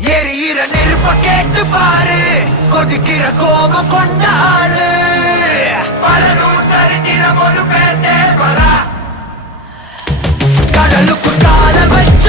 எரியிற நெருப்ப கேட்டு பாரு, கொதிக்கிற கோபம் கொண்டாளு. பலனூர் சரித்திரம் ஒரு பேர் தேவரா, கடலுக்கு கால வச்சு